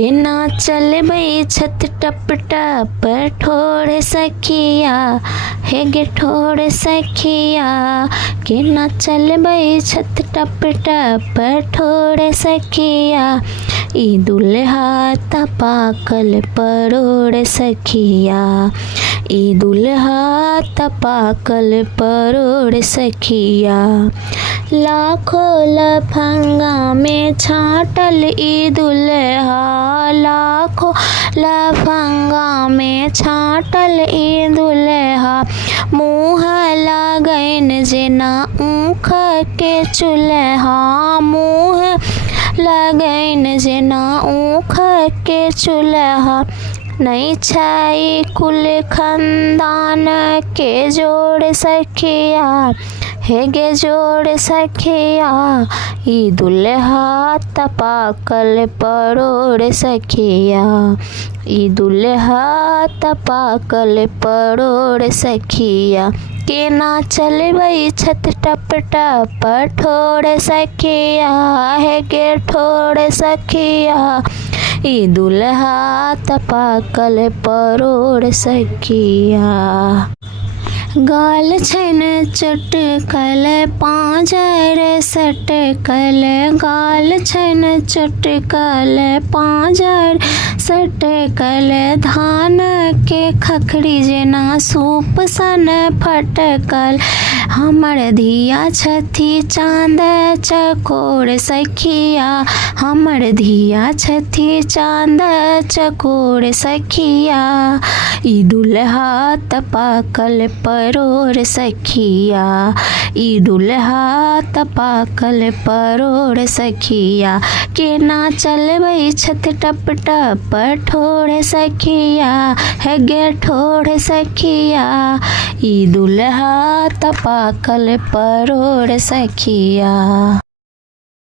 के ना चल बई छत टप टप ठोड़ सखिया हे गे ठोड़ सखिया के ना चल बई छत टप टप ठोड़ सखिया ई दुल्हा तपाकल परोड़ सखिया ई दुल्हा तपाकल परोड़ सखिया लाखों लफंगा में छाटल ई दुल्हा लाखों लफंगा में छाटल ई दुल्हा मुँह लगैन जेना ऊख के चूल्हा मुँह लगैन जेना ऊख के चूल्हा नहीं छाई कुल खानदान के जोड़ सखिया हे गे जोड़ सखिया ई दुल्हा तपाकल परोड़ सखिया ई दुल्हा तपाकल परोड़ सखिया के ना चल बई छत टप टप ठोड़ सखिया हे गे ठोड़ सखिया ई दुल्हा तपाकल परोड़ सखिया गाल छैन चटकल पाँजर सटकल गाल छैन चटकल पाँजर सटकल धान के खखड़ी जेना सूप सन फटकल हमर धिया छथी चाँद चकोर सखिया हमर धिया छथी चाँद चकोर सखिया ई दुल्हा तपाकल परोड़ सखिया ई दुल्हा तपाकल परोड़ सखिया के ना चल बई छत टप टप ठोड़ सखिया हे गे ठोड़ सखिया ई दुल्हा तपाकल परोड़ सखिया।